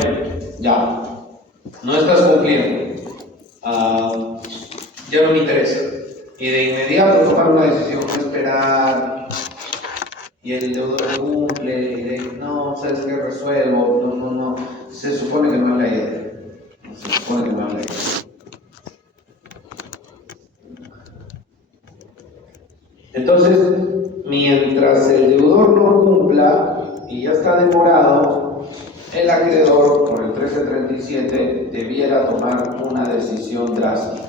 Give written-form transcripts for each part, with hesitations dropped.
Bueno, ya. No estás cumpliendo. Ya no me interesa. Y de inmediato tomar una decisión, no esperar. Y el deudor cumple, y de, no, ¿sabes qué? Resuelvo. No. Se supone que no es la idea. Se supone que no es la idea. Entonces, mientras el deudor no cumpla y ya está demorado, el acreedor, por el 1337, debiera tomar una decisión drástica.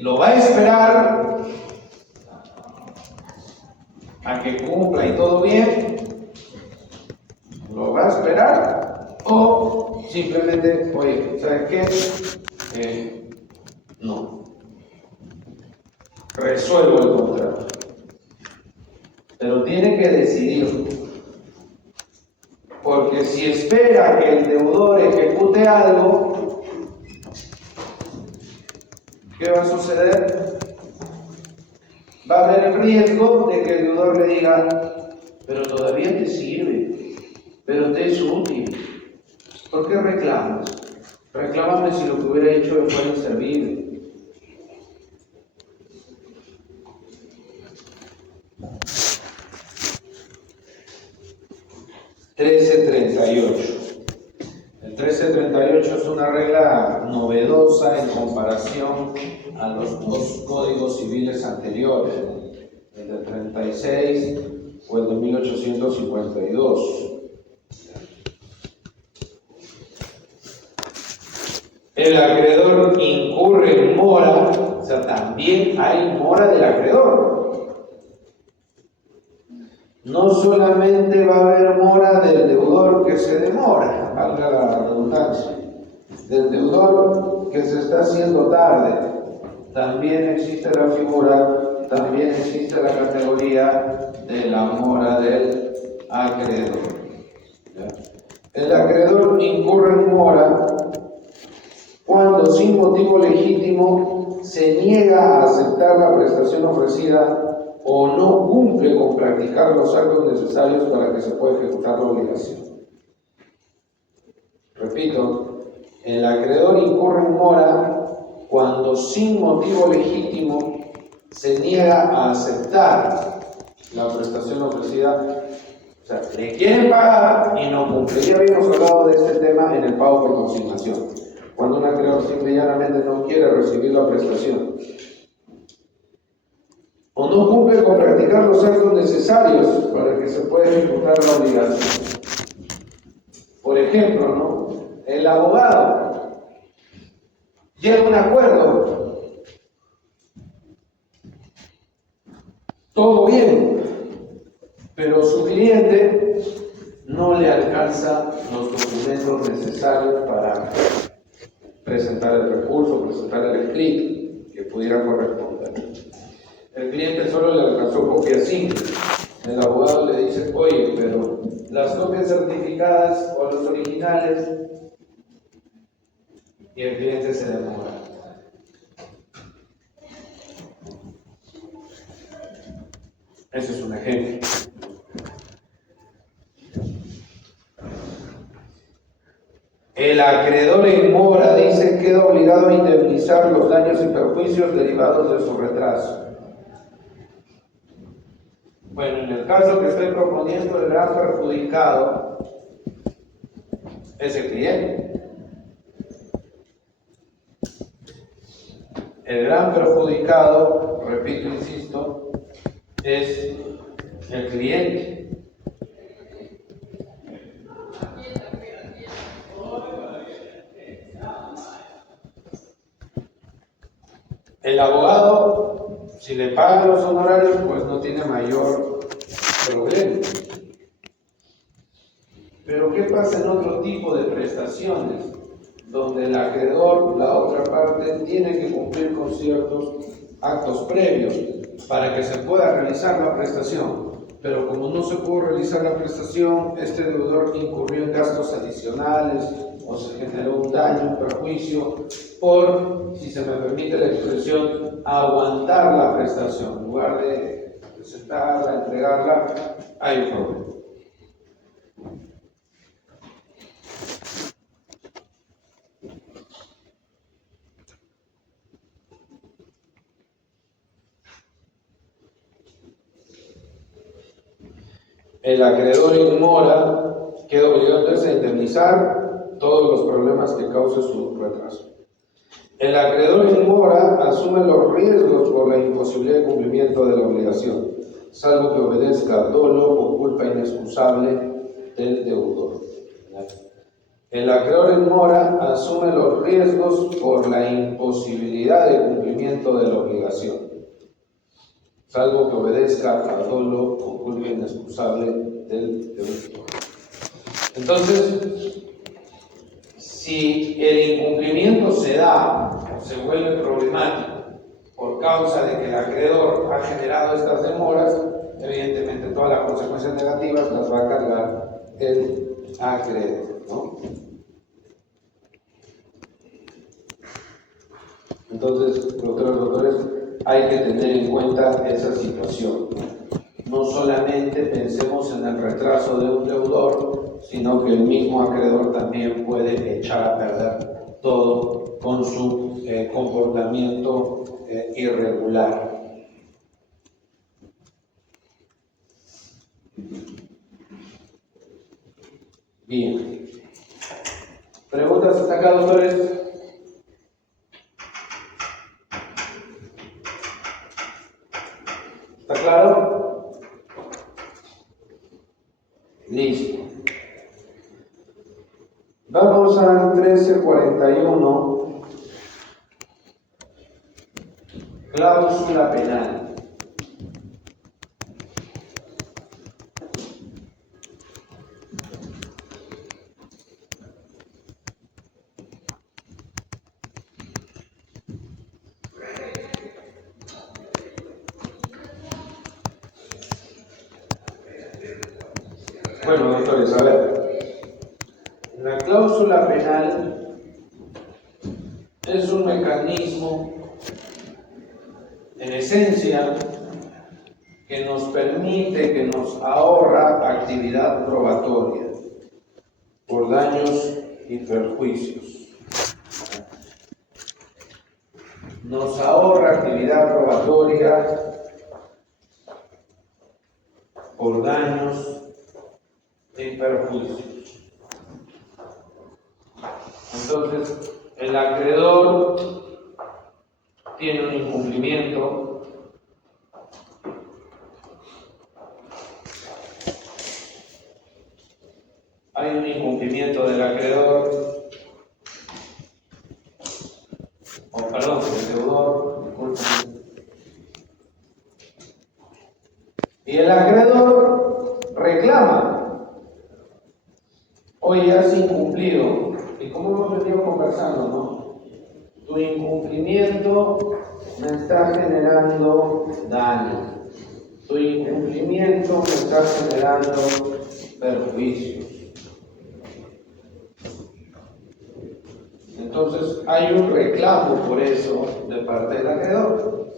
¿Lo va a esperar a que cumpla y todo bien? ¿Lo va a esperar? ¿O simplemente, oye, ¿sabes qué? No. Resuelvo el contrato. Pero tiene que decidir. Porque si espera que el deudor ejecute algo, ¿qué va a suceder? Va a haber el riesgo de que el deudor le diga, pero todavía te sirve, pero te es útil. ¿Por qué reclamas? Reclámame si lo que hubiera hecho fuera inservible. El 1338 es una regla novedosa en comparación a los dos códigos civiles anteriores, el del 36 o el de 1852. El acreedor incurre en mora, o sea, también hay mora del acreedor. No solamente va a haber mora del deudor que se demora, valga la redundancia, del deudor que se está haciendo tarde. También existe la figura, también existe la categoría de la mora del acreedor. El acreedor incurre en mora cuando sin motivo legítimo se niega a aceptar la prestación ofrecida o no cumple con practicar los actos necesarios para que se pueda ejecutar la obligación. Repito, el acreedor incurre en mora cuando sin motivo legítimo se niega a aceptar la prestación ofrecida. O sea, le quieren pagar y no cumple. Ya habíamos hablado de este tema en el pago por consignación. Cuando un acreedor simple y llanamente no quiere recibir la prestación o no cumple con practicar los actos necesarios para que se pueda ejecutar la obligación. Por ejemplo, ¿no? El abogado llega a un acuerdo, todo bien, pero su cliente no le alcanza los documentos necesarios para presentar el recurso, presentar el escrito que pudiera corresponder. El cliente solo le alcanzó copia simple. El abogado le dice, oye, pero las copias certificadas o los originales, y el cliente se demora. Ese es un ejemplo. El acreedor en mora, dice, queda obligado a indemnizar los daños y perjuicios derivados de su retraso. Bueno, en el caso que estoy proponiendo, el gran perjudicado es el cliente. El gran perjudicado, repito, insisto, es el cliente. El abogado, si le pagan los honorarios, pues no tiene mayor problema. Pero ¿qué pasa en otro tipo de prestaciones? Donde el acreedor, la otra parte, tiene que cumplir con ciertos actos previos para que se pueda realizar la prestación. Pero como no se pudo realizar la prestación, este deudor incurrió en gastos adicionales o se generó un daño, un perjuicio por, si se me permite la expresión, aguantar la prestación. En lugar de presentarla, entregarla, hay un problema. El acreedor in mora queda obligado entonces a indemnizar todos los problemas que cause su retraso. El acreedor in mora asume los riesgos por la imposibilidad de cumplimiento de la obligación, salvo que obedezca dolo o culpa inexcusable del deudor. El acreedor in mora asume los riesgos por la imposibilidad de cumplimiento de la obligación, salvo que obedezca a dolo o culpa inexcusable del deudor. Entonces, si el incumplimiento se vuelve problemático por causa de que el acreedor ha generado estas demoras, evidentemente todas las consecuencias negativas las va a cargar el acreedor, ¿no? Entonces, doctores, hay que tener en cuenta esa situación. No solamente pensemos en el retraso de un deudor, sino que el mismo acreedor también puede echar a perder todo con su comportamiento irregular. Bien. ¿Preguntas hasta acá, doctores? ¿Está claro? Listo. Vamos al 1341, cláusula penal. Bueno, doctores, a ver, la cláusula penal es un mecanismo, en esencia, que nos permite, que nos ahorra actividad probatoria por daños y perjuicios. Nos ahorra actividad probatoria por daños y perjuicios. Entonces, el acreedor tiene un incumplimiento, hay un incumplimiento del acreedor, del deudor, disculpen. Y el acreedor reclama: oye, has incumplido. Y como hemos venido conversando, ¿no? Tu incumplimiento me está generando daño. Tu incumplimiento me está generando perjuicios. Entonces hay un reclamo por eso de parte del acreedor.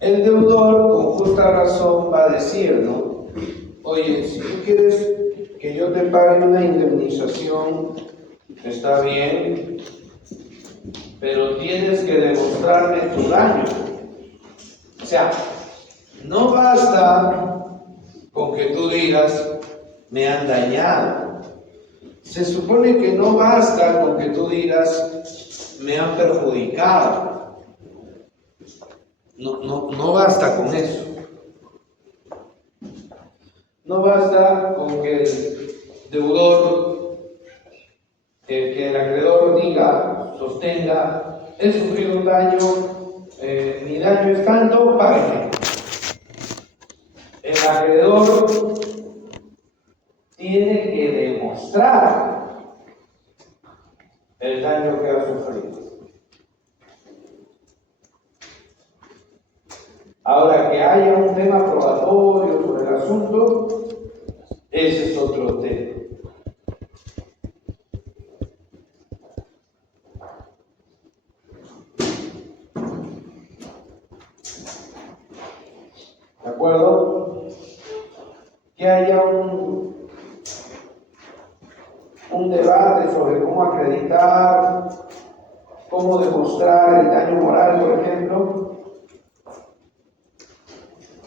El deudor, con justa razón, va a decir, ¿no? Oye, si tú quieres que yo te pague una indemnización, está bien, pero tienes que demostrarme tu daño. O sea, no basta con que tú digas, me han dañado. Se supone que no basta con que tú digas, me han perjudicado. No basta con eso. No basta con que el deudor, que el acreedor diga, sostenga, he sufrido un daño, mi daño es tanto, págame. El acreedor tiene que demostrar el daño que ha sufrido. Ahora, que haya un tema probatorio sobre el asunto, ese es otro tema. ¿De acuerdo? Que haya un debate sobre cómo acreditar, cómo demostrar el daño moral, por ejemplo,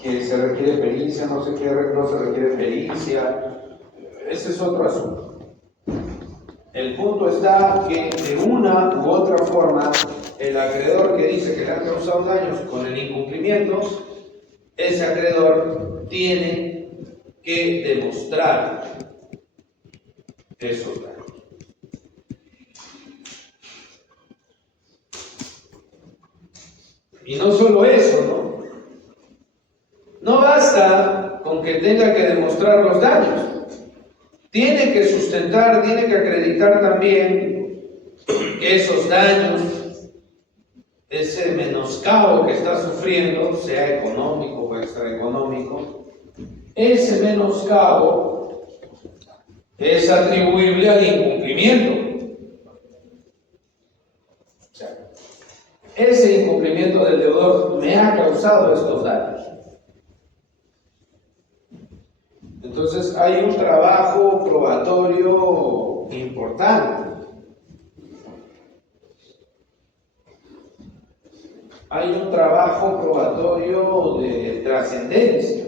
que se requiere pericia, no se requiere pericia. Ese es otro asunto. El punto está que de una u otra forma, el acreedor que dice que le han causado daños con el incumplimiento, ese acreedor tiene que demostrar esos daños. Y no solo eso, ¿no? No basta con que tenga que demostrar los daños. Tiene que sustentar, tiene que acreditar también que esos daños, ese menoscabo que está sufriendo, sea económico o extraeconómico, ese menoscabo es atribuible al incumplimiento. O sea, ese incumplimiento del deudor me ha causado estos daños. Entonces hay un trabajo probatorio importante. Hay un trabajo probatorio de trascendencia.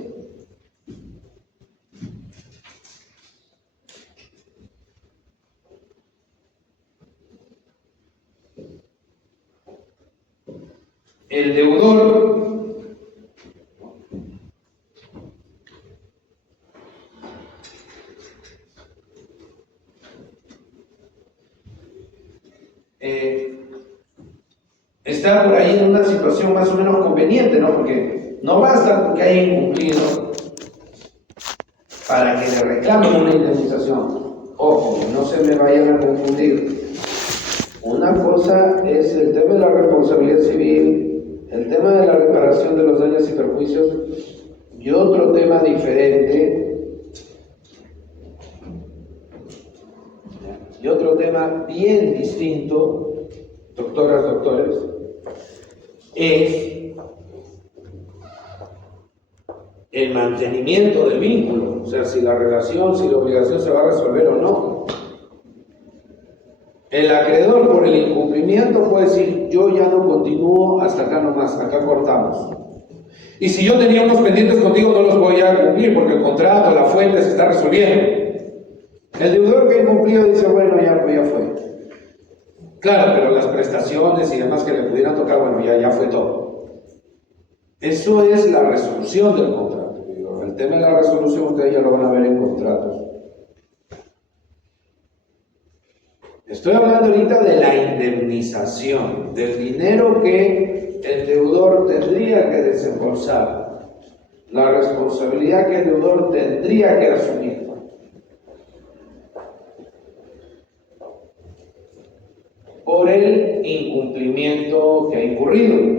El deudor está por ahí en una situación más o menos conveniente, ¿no? Porque no basta con que haya incumplido para que le reclamen una indemnización. Ojo, no se me vayan a confundir. Una cosa es el tema de la responsabilidad civil, el tema de la reparación de los daños y perjuicios, y otro tema diferente, y otro tema bien distinto, doctoras, doctores, es el mantenimiento del vínculo, o sea, si la relación, si la obligación se va a resolver o no. El acreedor por el incumplimiento puede decir, yo ya no continúo, hasta acá nomás, acá cortamos. Y si yo tenía unos pendientes contigo, no los voy a cumplir porque el contrato, la fuente se está resolviendo. El deudor que incumplió dice, bueno, ya fue. Claro, pero las prestaciones y demás que le pudieran tocar, bueno, ya fue todo. Eso es la resolución del contrato. El tema de la resolución ustedes ya lo van a ver en contratos. Estoy hablando ahorita de la indemnización, del dinero que el deudor tendría que desembolsar, la responsabilidad que el deudor tendría que asumir. Por el incumplimiento que ha incurrido.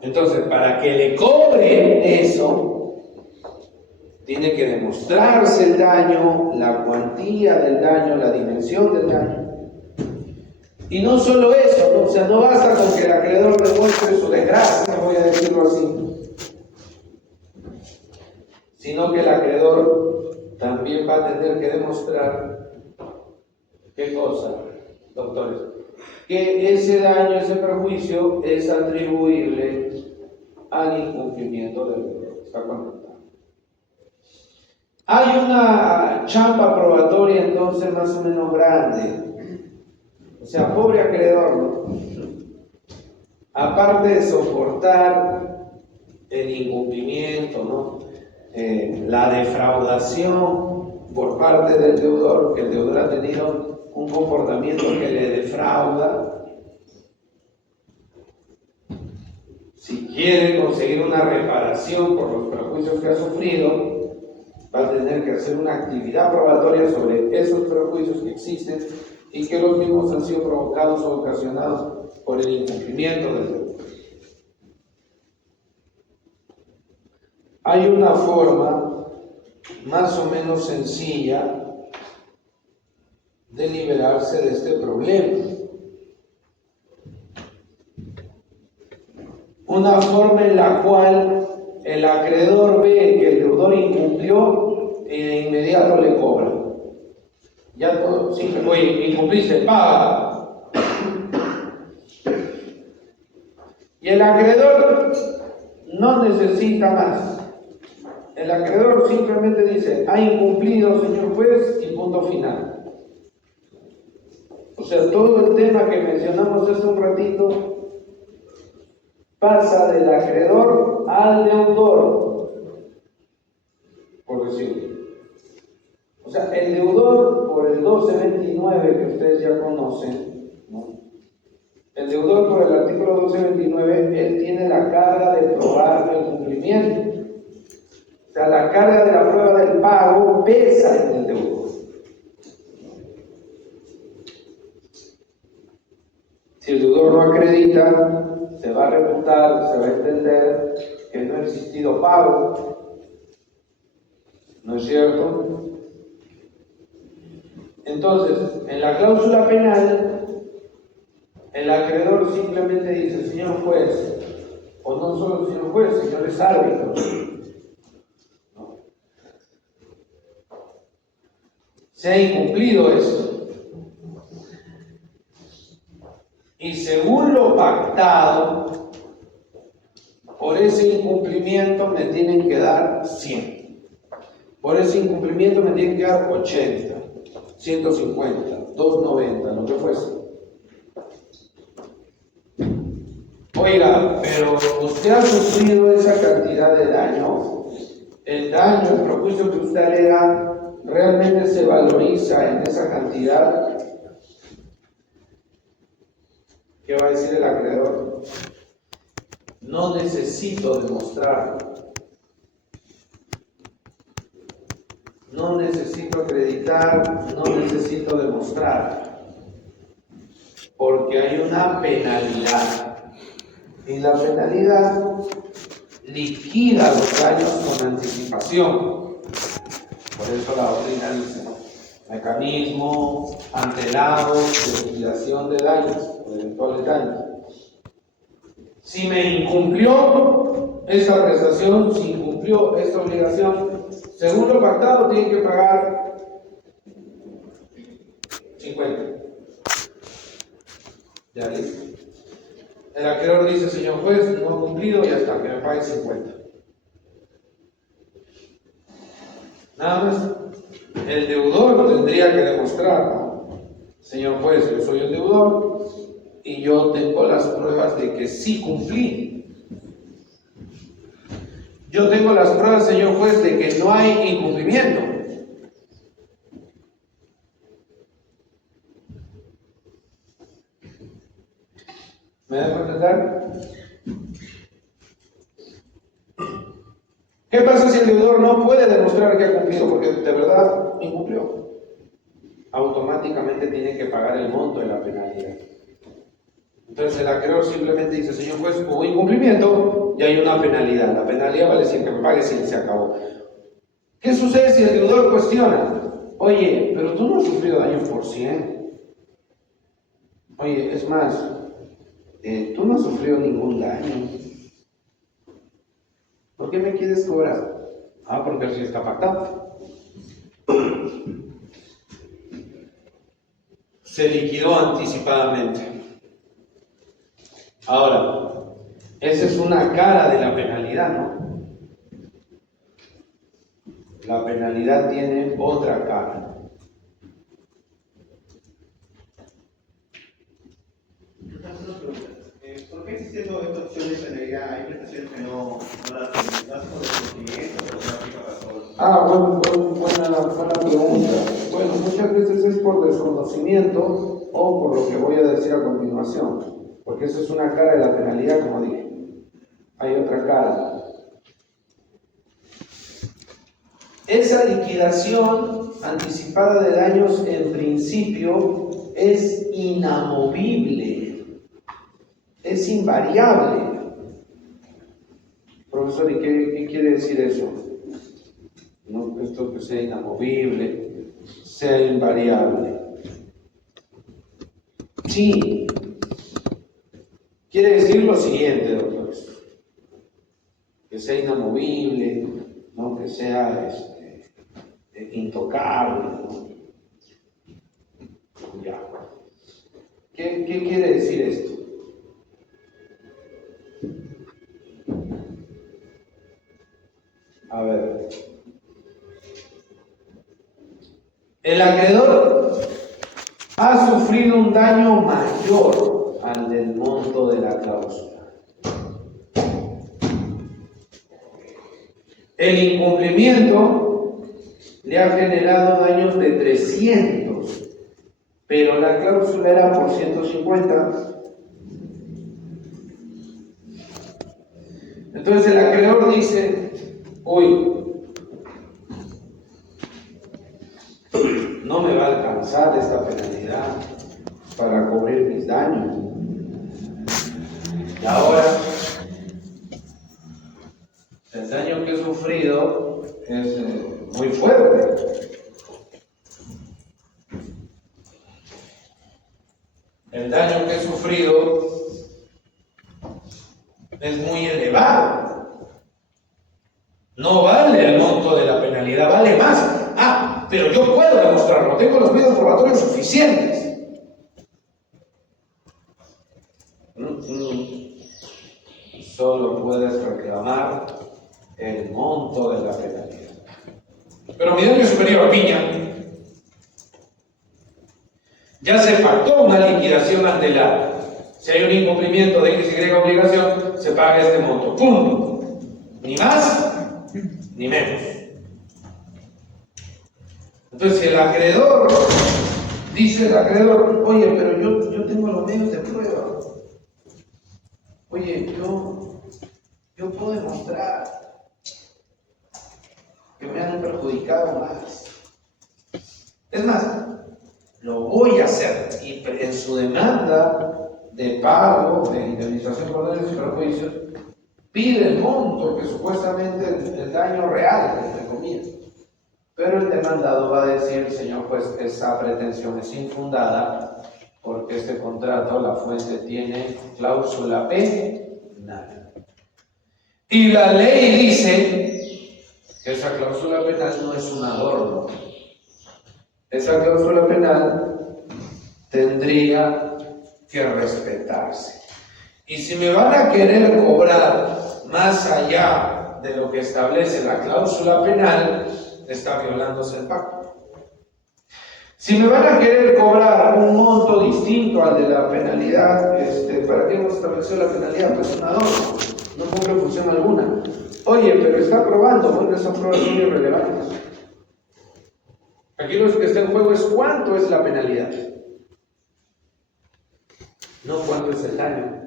Entonces, para que le cobren eso, tiene que demostrarse el daño, la cuantía del daño, la dimensión del daño. Y no solo eso, ¿no? O sea, no basta con que el acreedor demuestre su desgracia, voy a decirlo así, sino que el acreedor también va a tener que demostrar, ¿qué cosa, doctores? Que ese daño, ese perjuicio es atribuible al incumplimiento del deudor. ¿Está conectado? Hay una chamba probatoria entonces más o menos grande. O sea, pobre acreedor, ¿no? Aparte de soportar el incumplimiento, ¿no? La defraudación por parte del deudor, que el deudor ha tenido un comportamiento que le defrauda. Si quiere conseguir una reparación por los perjuicios que ha sufrido, va a tener que hacer una actividad probatoria sobre esos perjuicios que existen y que los mismos han sido provocados o ocasionados por el incumplimiento del deudor. Hay una forma más o menos sencilla de liberarse de este problema. Una forma en la cual el acreedor ve que el deudor incumplió y de inmediato le cobra. Ya todo, sí, oye, incumpliste, paga. Y el acreedor no necesita más. El acreedor simplemente dice, ha incumplido, señor juez, y punto final. O sea, todo el tema que mencionamos hace un ratito pasa del acreedor al deudor, por decirlo. O sea, el deudor, por el 1229 que ustedes ya conocen, ¿no? El deudor, por el artículo 1229, él tiene la carga de probar el cumplimiento. O sea, la carga de la prueba del pago pesa en el deudor. Si el deudor no acredita, se va a reputar, se va a entender que no ha existido pago. ¿No es cierto? Entonces, en la cláusula penal, el acreedor simplemente dice, señor juez, o no solo señor juez, señores árbitros, ¿no? Se ha incumplido eso. Y según lo pactado, por ese incumplimiento me tienen que dar 100. Por ese incumplimiento me tienen que dar 80, 150, 290, lo que fuese. Oiga, pero usted ha sufrido esa cantidad de daño. El daño, el perjuicio que usted alega, realmente se valoriza en esa cantidad. ¿Qué va a decir el acreedor? No necesito demostrarlo. No necesito acreditar, no necesito demostrar. Porque hay una penalidad. Y la penalidad liquida los daños con anticipación. Por eso la doctrina dice, ¿no? Mecanismo antelado de liquidación de daños, de eventuales daños. Si me incumplió esta prestación, si incumplió esta obligación, según lo pactado, tiene que pagar 50. Ya listo. El acreedor dice, señor juez, no ha cumplido y hasta que me pague 50. Nada más. El deudor tendría que demostrar, ¿no? Señor juez, yo soy el deudor y yo tengo las pruebas de que sí cumplí. Yo tengo las pruebas, señor juez, de que no hay incumplimiento. ¿Me dejo entender? ¿Qué pasa si el deudor no puede demostrar que ha cumplido? Porque de verdad incumplió. Automáticamente tiene que pagar el monto de la penalidad. Entonces el acreedor simplemente dice, señor juez, hubo incumplimiento y hay una penalidad. La penalidad vale 100, que me pague 100, se acabó. ¿Qué sucede si el deudor cuestiona? Oye, pero tú no has sufrido daño por 100. Oye, es más, tú no has sufrido ningún daño. ¿Por qué me quieres cobrar? Ah, porque así está pactado. Se liquidó anticipadamente. Ahora, esa es una cara de la penalidad, ¿no? La penalidad tiene otra cara. ¿Por qué existiendo esta opción de penalidad hay prestaciones que no las por desconocimiento o no aplica para todos? Buena pregunta. Bueno, muchas veces es por desconocimiento o por lo que voy a decir a continuación, porque esa es una cara de la penalidad, como dije. Hay otra cara. Esa liquidación anticipada de daños en principio es inamovible, es invariable. Profesor, ¿y qué quiere decir eso? No, esto que sea inamovible, sea invariable. Sí, quiere decir lo siguiente, doctores: que sea inamovible, ¿no? Que sea intocable, ¿no? Ya. ¿Qué quiere decir esto? El acreedor ha sufrido un daño mayor al del monto de la cláusula. El incumplimiento le ha generado daños de 300, pero la cláusula era por 150. Entonces el acreedor dice, uy, no me va a alcanzar esta penalidad para cubrir mis daños. Y ahora, el daño que he sufrido es muy fuerte. El daño que he sufrido es muy elevado. No vale el monto de la penalidad, vale más. Pero yo puedo demostrarlo, tengo los medios probatorios suficientes. Solo puedes reclamar el monto de la penalidad. Pero mi daño es superior a piña. Ya se pactó una liquidación antelada. Si hay un incumplimiento de X, Y obligación, se paga este monto. Punto. Ni más, ni menos. Entonces, si el acreedor, dice el acreedor, oye, pero yo tengo los medios de prueba. Oye, yo puedo demostrar que me han perjudicado más. Es más, lo voy a hacer. Y en su demanda de pago, de indemnización por daños y perjuicios, pide el monto que supuestamente el daño real, entre comillas. Pero el demandado va a decir, señor juez, esa pretensión es infundada porque este contrato, la fuente tiene cláusula penal. Y la ley dice que esa cláusula penal no es un adorno. Esa cláusula penal tendría que respetarse. Y si me van a querer cobrar más allá de lo que establece la cláusula penal, está violándose el pacto. Si me van a querer cobrar un monto distinto al de la penalidad, ¿para qué hemos establecido la penalidad? Pues un adorno, no cumple función alguna. Oye, pero está probando, bueno, esas pruebas son irrelevantes. Aquí lo que está en juego es cuánto es la penalidad, no cuánto es el daño.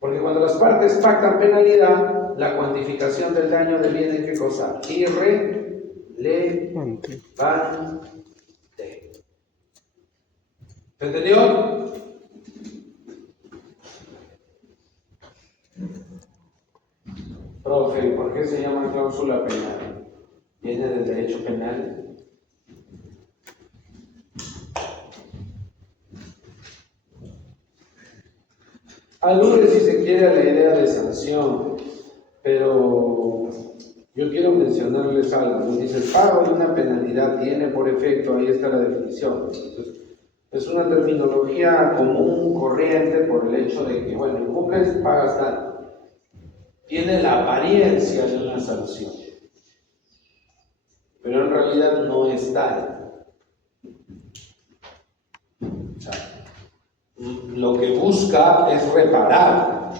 Porque cuando las partes pactan penalidad, la cuantificación del daño deviene ¿qué cosa? Irrelevante. ¿Se entendió? Profe, ¿por qué se llama cláusula penal? ¿Viene del derecho penal? Alude, si se quiere, a la idea de sanción, pero yo quiero mencionarles algo. Dice, el pago de una penalidad tiene por efecto, ahí está la definición. Entonces, es una terminología común, corriente, por el hecho de que, bueno, incumples, pagas tanto. Tiene la apariencia de una sanción, pero en realidad no es tal. O sea, lo que busca es reparar,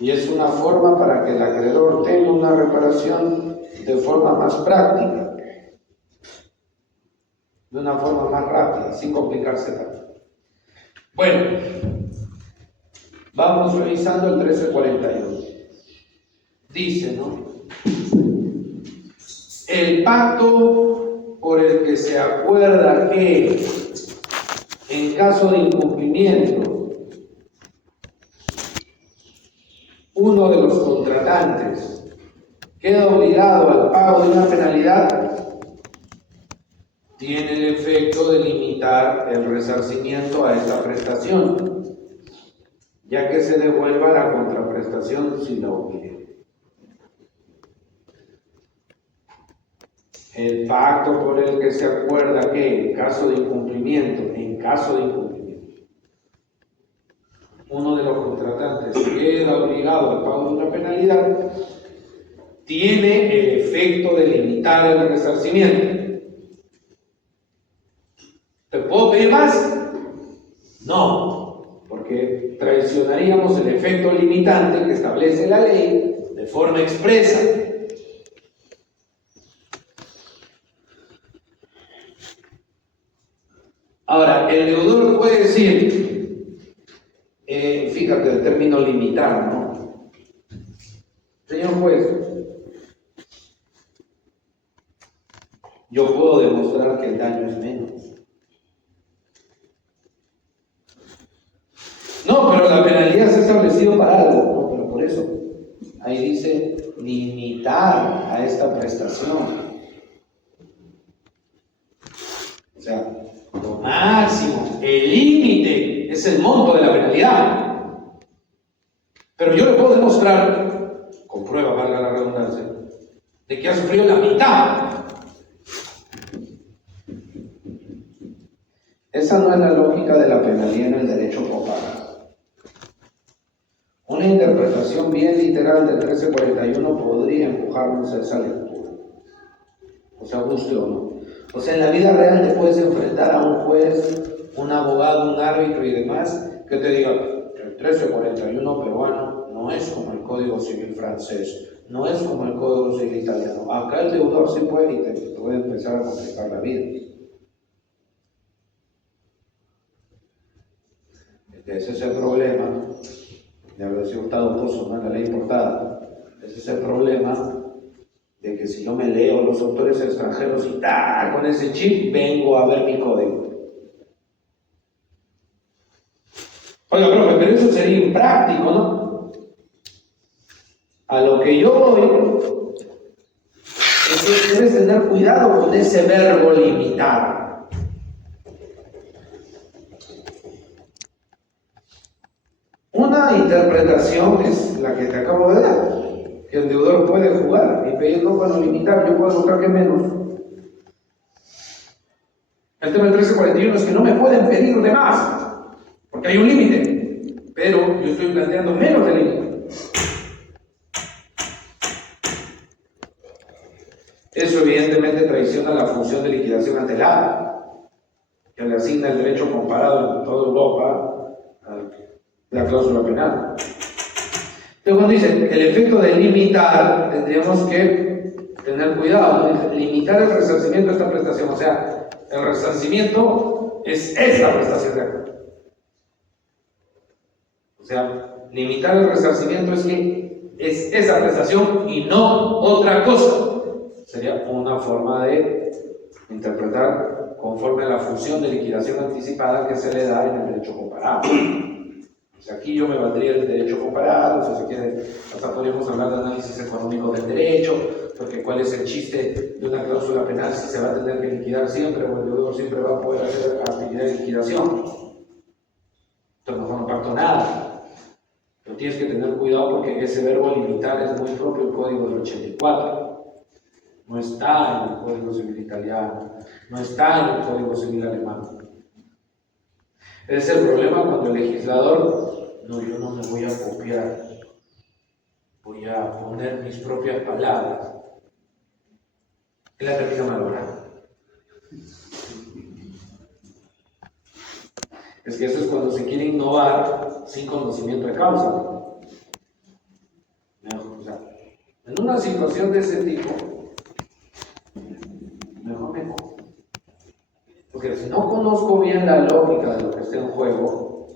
y es una forma para que el acreedor tenga una reparación de forma más práctica, de una forma más rápida, sin complicarse tanto. Bueno, vamos revisando el 1341. Dice, ¿no? El pacto por el que se acuerda que en caso de incumplimiento uno de los contratantes queda obligado al pago de una penalidad, tiene el efecto de limitar el resarcimiento a esta prestación, ya que se devuelva la contraprestación si la hubiere. El pacto por el que se acuerda que en caso de incumplimiento, uno de los contratantes queda obligado al pago de una penalidad, tiene el efecto de limitar el resarcimiento. ¿Te puedo pedir más? No, porque traicionaríamos el efecto limitante que establece la ley de forma expresa. Ahora, el deudor puede decir, fíjate el término limitar, ¿no? Señor juez, yo puedo demostrar que el daño es menos. No, pero la penalidad se ha establecido para algo. No, pero por eso, ahí dice limitar a esta prestación. O sea, lo máximo, el límite es el monto de la penalidad. Pero yo le puedo demostrar, con prueba, valga la redundancia, de que ha sufrido la mitad. Esa no es la lógica de la penalidad en el derecho comparado. Una interpretación bien literal del 1341 podría empujarnos a esa lectura. O sea, guste o no. O sea, en la vida real te puedes enfrentar a un juez, un abogado, un árbitro y demás que te diga, el 1341 peruano no es como el Código Civil francés, no es como el Código Civil italiano. Acá el deudor sí puede y te puede empezar a complicar la vida. Ese es el problema. De haber sido hurtado Pozo, no es la ley importada. Ese es el problema de que si yo me leo los autores extranjeros y con ese chip vengo a ver mi código. Oiga, profe, pero eso sería impráctico, ¿no? A lo que yo voy es que debes tener cuidado con ese verbo limitar. Una interpretación es la que te acabo de dar, que el deudor puede jugar y pedir no puedo limitar, yo puedo buscar que menos. El tema del 1341 es que no me pueden pedir de más, porque hay un límite, pero yo estoy planteando menos del límite. Eso evidentemente traiciona la función de liquidación antelada, que le asigna el derecho comparado en toda Europa a la cláusula penal. Entonces cuando dice el efecto de limitar, tendríamos que tener cuidado, ¿no? Limitar el resarcimiento de esta prestación, o sea, el resarcimiento es esta prestación de acá. O sea, limitar el resarcimiento es que es esa prestación y no otra cosa. Sería una forma de interpretar conforme a la función de liquidación anticipada que se le da en el derecho comparado. O sea, aquí yo me valdría del derecho comparado, si se quiere, hasta podríamos hablar de análisis económico del derecho, porque cuál es el chiste de una cláusula penal si se va a tener que liquidar siempre o el deudor siempre va a poder hacer actividad de liquidación. Entonces no pacto nada. Pero tienes que tener cuidado porque ese verbo limitar es muy propio del Código del 84. No está en el Código Civil italiano, no está en el Código Civil alemán. Ese es el problema cuando el legislador, no, yo no me voy a copiar, voy a poner mis propias palabras. Él la termina malogrando. Es que eso es cuando se quiere innovar sin conocimiento de causa. O sea, en una situación de ese tipo, mejor. Porque si no conozco bien la lógica de lo que está en juego,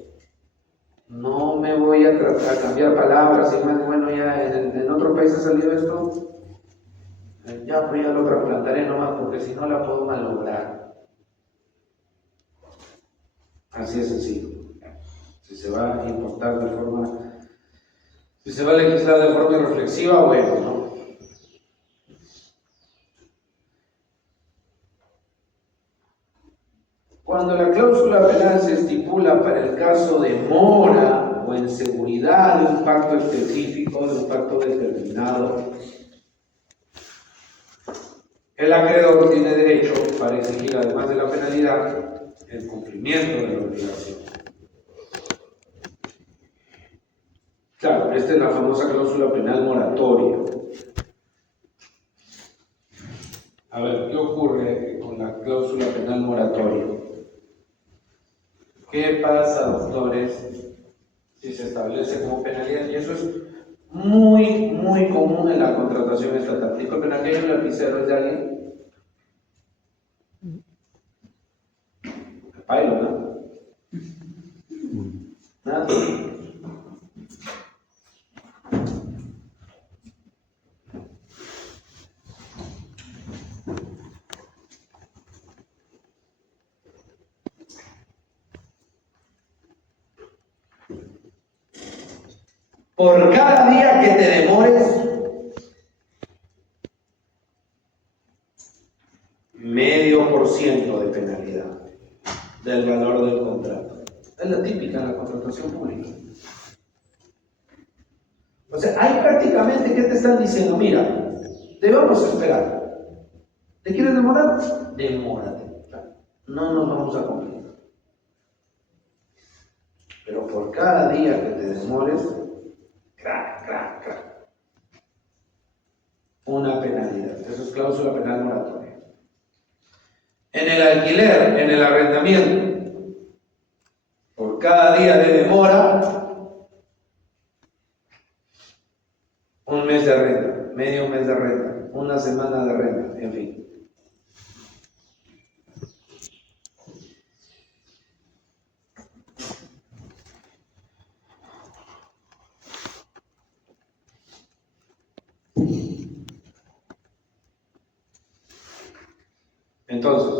no me voy a cambiar palabras y más, bueno, ya en otro país ha salido esto, ya pues ya lo trasplantaré nomás porque si no la puedo malograr. Así de sencillo. Si se va a importar de forma, si se va a legislar de forma irreflexiva, bueno, ¿no? Cuando la cláusula penal se estipula para el caso de mora o inseguridad de un pacto específico, de un pacto determinado, el acreedor tiene derecho para exigir, además de la penalidad, el cumplimiento de la obligación. Claro, esta es la famosa cláusula penal moratoria. A ver, ¿qué ocurre con la cláusula penal moratoria? ¿Qué pasa, doctores, si se establece como penalidad? Y eso es muy, muy común en la contratación estatal. Disculpen, aquí hay un lapicero, ¿es de alguien? Pailo, ¿no? Nada. Por cada día que te demores, medio por ciento de penalidad del valor del contrato. Es la típica en la contratación pública. O sea, ahí prácticamente, ¿qué te están diciendo? Mira, te vamos a esperar. ¿Te quieres demorar? Demórate. No nos vamos a complicar. Pero por cada día que te demores, crack, crack, crack. Una penalidad. Eso es cláusula penal moratoria. En el alquiler, en el arrendamiento, por cada día de demora, un mes de renta, medio mes de renta, una semana de renta, en fin. Entonces,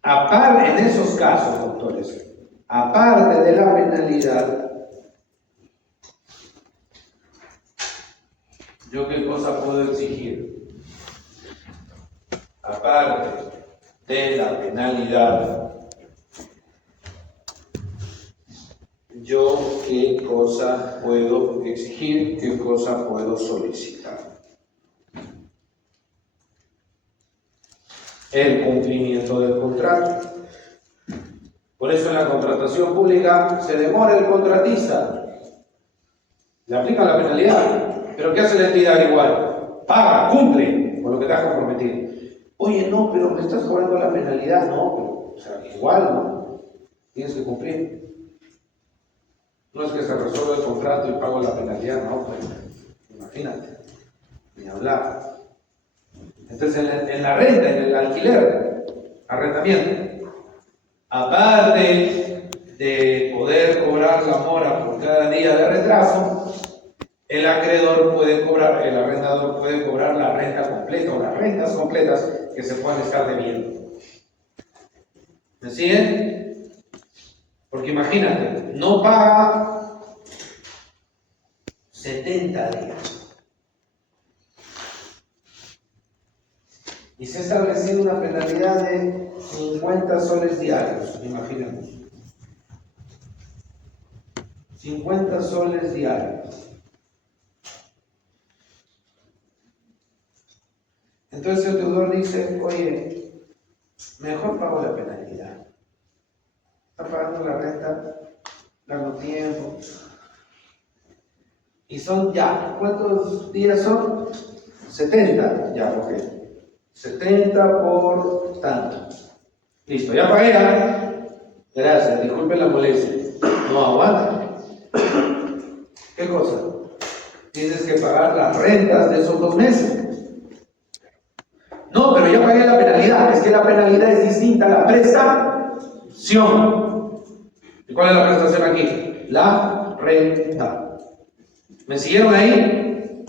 aparte en esos casos, doctores, aparte de la penalidad, ¿yo qué cosa puedo exigir? Aparte de la penalidad, ¿yo qué cosa puedo exigir? ¿Qué cosa puedo solicitar? El cumplimiento del contrato. Por eso en la contratación pública se demora el contratista. Le aplican la penalidad. ¿Pero qué hace la entidad igual? Paga, cumple con lo que te has comprometido. Oye, no, pero me estás cobrando la penalidad. No, pero, o sea, igual, ¿no? Tienes que cumplir. No es que se resuelva el contrato y pago la penalidad, no, pues, imagínate, ni hablar. Entonces, en la renta, en el alquiler, arrendamiento, aparte de poder cobrar la mora por cada día de retraso, el acreedor puede cobrar, el arrendador puede cobrar la renta completa o las rentas completas que se puedan estar debiendo. ¿Me siguen? Porque imagínate, no paga 70 días. Y se ha establecido una penalidad de 50 soles diarios, imaginemos. 50 soles diarios. Entonces el deudor dice, oye, mejor pago la penalidad. Está pagando la renta, largo tiempo. Y son ya, ¿cuántos días son? 70, ya, ok. 70 por tanto. Listo, ya pagué, ¿eh? Gracias, disculpen la molestia. No aguanta. ¿Qué cosa? Tienes que pagar las rentas de esos 2 meses. No, pero ya pagué la penalidad. Es que la penalidad es distinta a la prestación. ¿Y cuál es la prestación aquí? La renta. ¿Me siguieron ahí?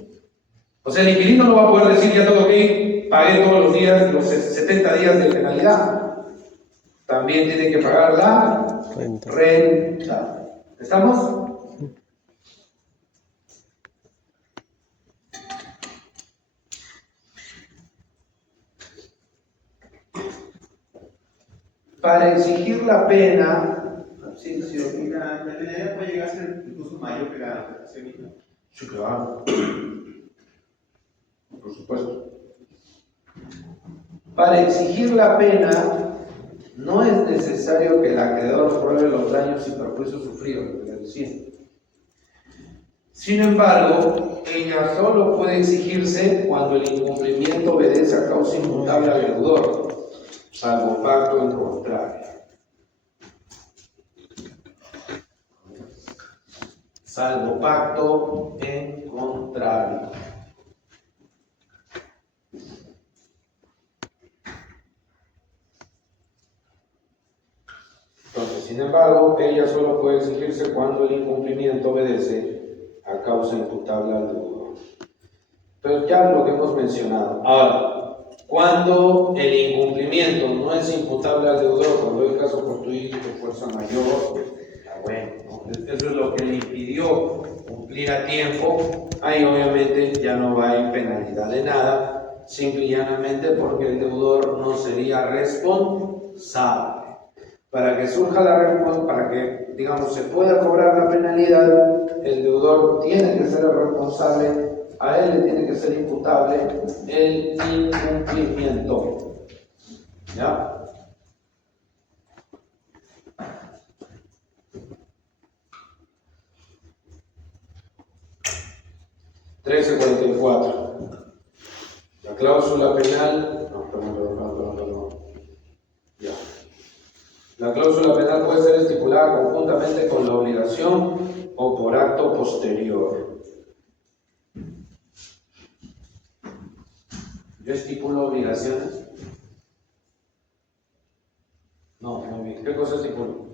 O sea, el inquilino no va a poder decir ya todo ok, pagué todos los días, los 70 días de penalidad. También tiene que pagar la renta. ¿Estamos? Para exigir la pena, sí, la penalidad puede llegar a ser incluso mayor que la prestación misma. Sí, claro. Por supuesto. Para exigir la pena, no es necesario que el acreedor pruebe los daños y perjuicios sufridos, como les decía. Sin embargo, ella solo puede exigirse cuando el incumplimiento obedece a causa inmutable al deudor, salvo pacto en contrario. salvo pacto en contrario. Entonces, sin embargo, ella solo puede exigirse cuando el incumplimiento obedece a causa imputable al deudor. Pero ya lo que hemos mencionado. Ahora, cuando el incumplimiento no es imputable al deudor, cuando es caso fortuito, fuerza mayor, bueno, ¿no? Eso es lo que le impidió cumplir a tiempo, ahí obviamente ya no va a haber penalidad de nada, simple y llanamente porque el deudor no sería responsable. Para que surja la responsabilidad, para que, digamos, se pueda cobrar la penalidad, el deudor tiene que ser el responsable, a él le tiene que ser imputable el incumplimiento. ¿Ya? $13.44. La cláusula penal. No, perdón. Ya. La cláusula penal puede ser estipulada conjuntamente con la obligación o por acto posterior. ¿Yo estipulo obligaciones? No, muy bien. ¿Qué cosa estipulo?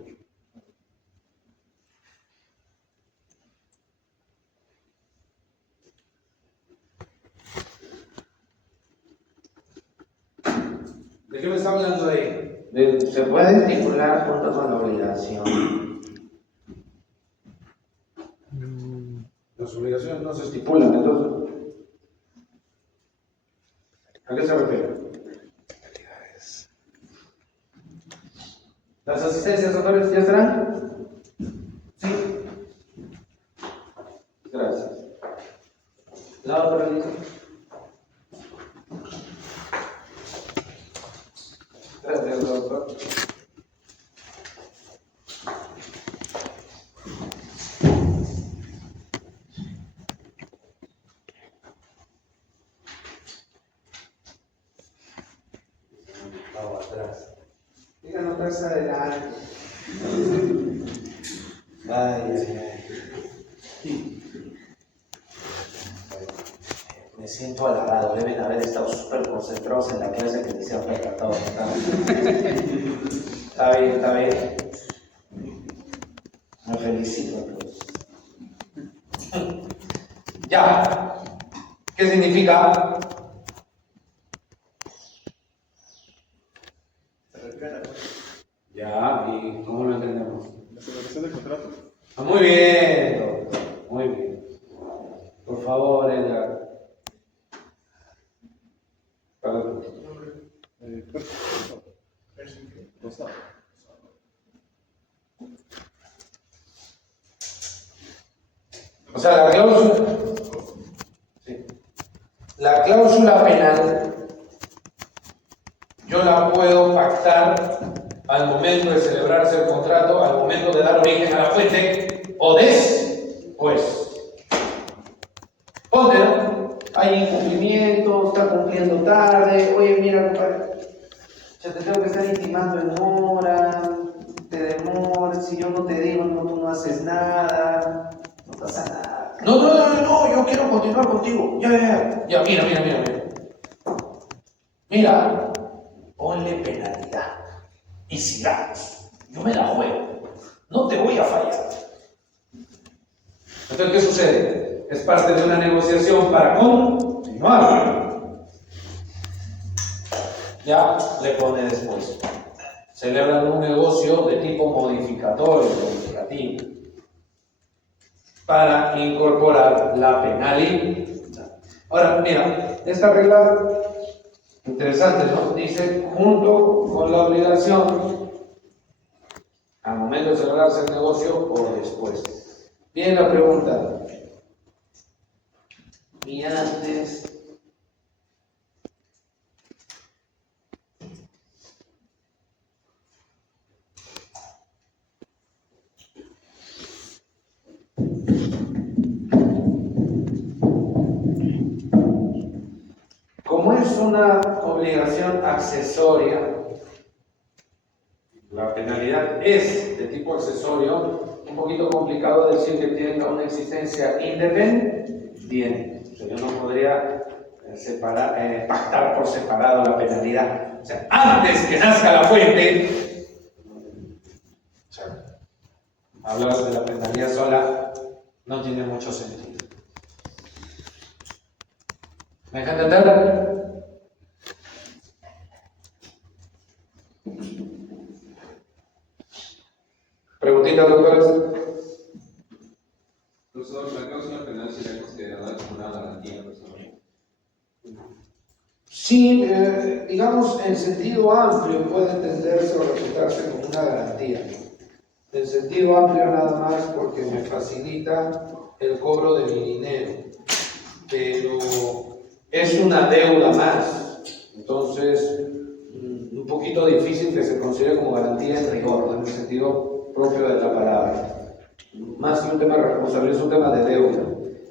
¿De qué me está hablando ahí? Se puede estipular junto con la obligación. Las obligaciones no se estipulan, entonces. ¿A qué se refiere? ¿Las asistencias autores ya estarán? Sí. Gracias. La otra dice. Gracias, doctor. Vamos atrás. Díganos atrás adelante. Ay. Me siento halagado, deben haber estado súper concentrados en la clase que ni se han percatado. Está bien. Me felicito a todos. Ya. ¿Qué significa? Ya, ¿y cómo lo entendemos? La celebración del contrato. Ah, muy bien, doctor. Muy bien. Por favor, Edgar. O sea, la cláusula penal yo la puedo pactar al momento de celebrarse el contrato, al momento de dar origen a la fuente o después. Ponte, ¿no? Hay incumplimiento, está cumpliendo tarde, oye, mira, compadre, ya te tengo que estar intimando en hora, te demoras, si yo no te digo, no, tú no haces nada, no pasa nada. No, yo quiero continuar contigo. Ya, mira. Mira, ponle penalidad y sigamos. Yo me la juego, no te voy a fallar. Entonces, ¿qué sucede? Es parte de una negociación para continuar. Ya le pone después. Celebran un negocio de tipo modificatorio, modificativo, para incorporar la penalidad. Ahora, mira, esta regla interesante, ¿no? Dice, junto con la obligación, al momento de celebrarse el negocio o después. Viene la pregunta. ¿Y antes? Como es una obligación accesoria, la penalidad es de tipo accesorio, un poquito complicado decir que tenga una existencia independiente. O sea, yo no podría pactar por separado la penalidad. O sea, antes que nazca la fuente, o sea, hablar de la penalidad sola no tiene mucho sentido. ¿Me dejan entender? ¿Preguntitas, doctores? Profesor, la cláusula penal sería considerada como una garantía personal. Sí, digamos, en sentido amplio puede entenderse o refutarse como una garantía. En sentido amplio nada más porque me facilita el cobro de mi dinero, pero es una deuda más, entonces un poquito difícil que se considere como garantía en rigor, en el sentido propio de la palabra. Más que un tema de responsabilidad, es un tema de deuda.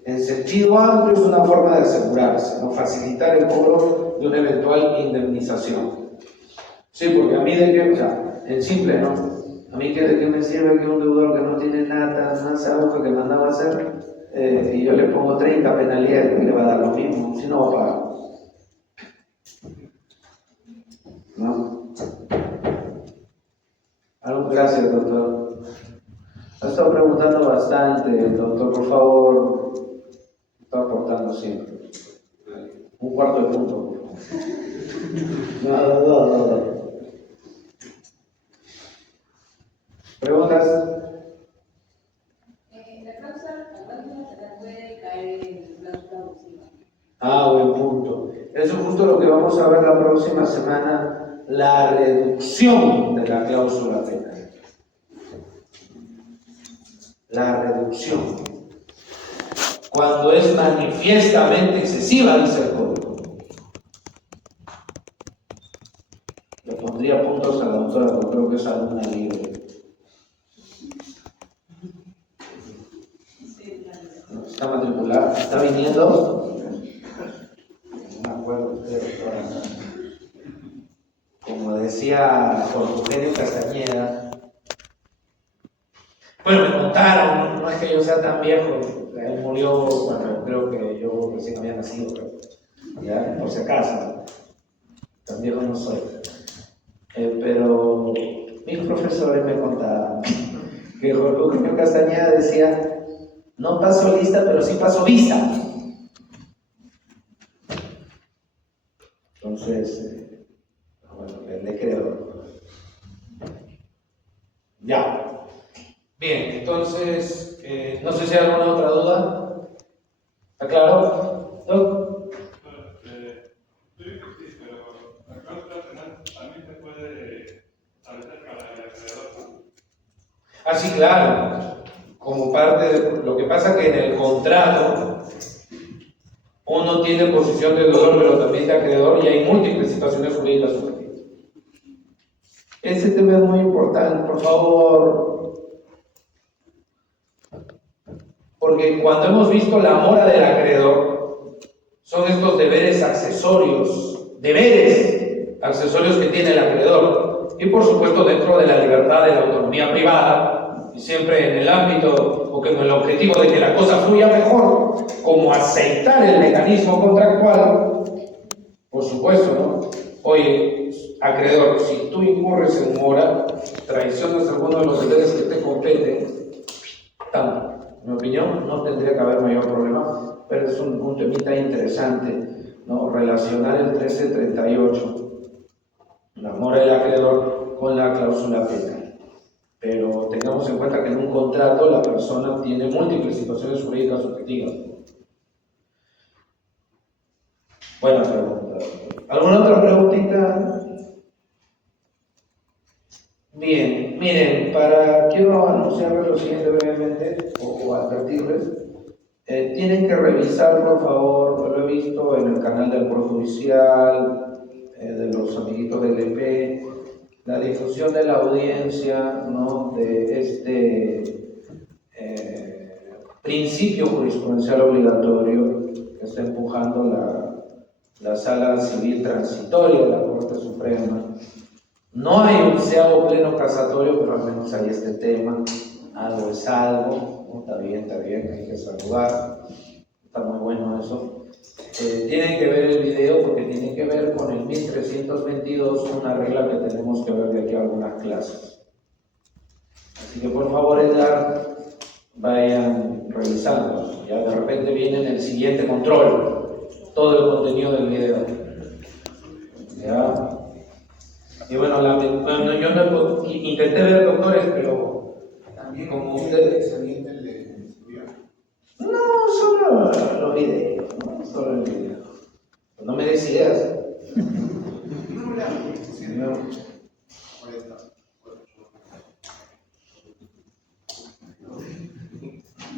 En sentido amplio es una forma de asegurarse, ¿no? Facilitar el cobro de una eventual indemnización. Sí, porque a mí de qué, o sea, en simple, ¿no? A mí de qué me sirve que un deudor que no tiene nada más aguja que mandaba a hacer y yo le pongo 30 penalidades y le va a dar lo mismo, si no va a pagar. ¿No? Gracias, doctor. Ha estado preguntando bastante, doctor, por favor. Está aportando siempre. Un cuarto de punto, por favor. No. ¿Preguntas? La cláusula penal puede caer en cláusula abusiva. Buen punto. Eso es justo lo que vamos a ver la próxima semana, la reducción de la cláusula penal. La reducción. Cuando es manifiestamente excesiva, dice el código. Le pondría puntos a la autora, porque creo que es alumna libre. ¿Está matriculada? ¿Está viniendo? No me acuerdo usted, doctora. Como decía Jorge Eugenio Castañeda. Bueno, me contaron, no es que yo sea tan viejo, él murió cuando creo que yo recién había nacido, ya, por si acaso, tan viejo no soy. Pero mis profesores me contaban que Jorge Eugenio Castañeda decía: no paso lista, pero sí paso vista. Entonces, bueno, le creo. Ya. Bien, entonces, no sé si hay alguna otra duda. ¿Está claro? ¿No? Yo digo que sí, pero la cláusula penal también se puede establecer para el acreedor. Ah, sí, claro. Como parte de lo que pasa que en el contrato uno tiene posición de deudor, pero también de acreedor, y hay múltiples situaciones jurídicas subjetivas. Ese tema es muy importante, por favor. Porque cuando hemos visto la mora del acreedor, son estos deberes accesorios que tiene el acreedor. Y por supuesto dentro de la libertad de la autonomía privada, y siempre en el ámbito o con el objetivo de que la cosa fluya mejor, como aceitar el mecanismo contractual, por supuesto, ¿no? Oye, acreedor, si tú incurres en mora, traicionas alguno de los deberes que te competen, tanto. En mi opinión, no tendría que haber mayor problema, pero es un temita interesante, ¿no? Relacionar el 1338, la mora del acreedor, con la cláusula penal. Pero tengamos en cuenta que en un contrato la persona tiene múltiples situaciones jurídicas subjetivas. Buena pregunta. ¿Alguna otra preguntita? Bien, miren, quiero anunciarles lo siguiente brevemente, o advertirles. Tienen que revisar, por favor, lo he visto en el canal del Poder Judicial, de los amiguitos del EP, la difusión de la audiencia, ¿no?, de este principio jurisprudencial obligatorio que está empujando la Sala Civil Transitoria de la Corte Suprema. No hay un 11º pleno casatorio, pero al menos hay este tema. algo es algo, ¿no? Está bien, hay que saludar, está muy bueno eso. Tienen que ver el video porque tiene que ver con el 1322, una regla que tenemos que ver de aquí a algunas clases. Así que por favor, Edgar, vayan revisando. Ya de repente viene en el siguiente control todo el contenido del video. ¿Ya? Y bueno, yo no, intenté ver doctores, pero también como ustedes. No, solo los videos, ¿no? Solo el video. No me des ideas. No.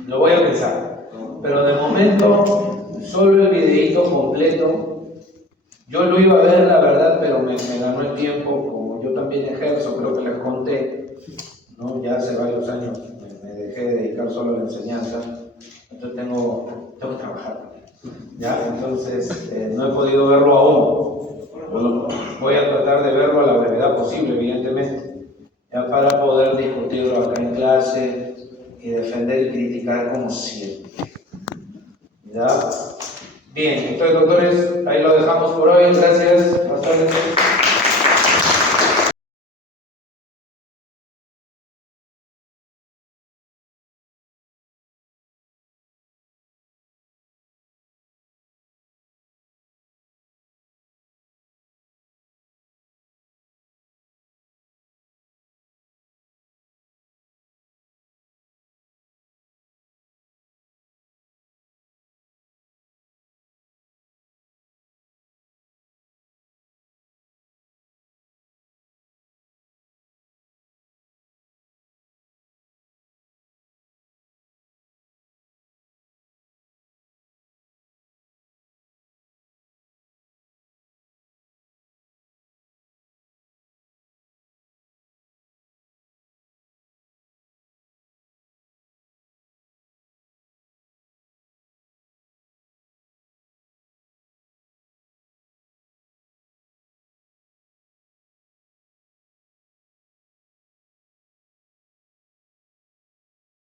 Lo voy a pensar, pero de momento solo el videito completo. Yo lo iba a ver, la verdad, pero me ganó el tiempo, como yo también ejerzo, creo que les conté, ¿no? Ya hace varios años me dejé de dedicar solo a la enseñanza, entonces tengo que trabajar, ¿ya? Entonces no he podido verlo aún. Bueno, voy a tratar de verlo a la brevedad posible, evidentemente, ya para poder discutirlo acá en clase y defender y criticar como siempre. ¿Ya? Bien, entonces doctores, ahí lo dejamos por hoy. Gracias. Hasta luego.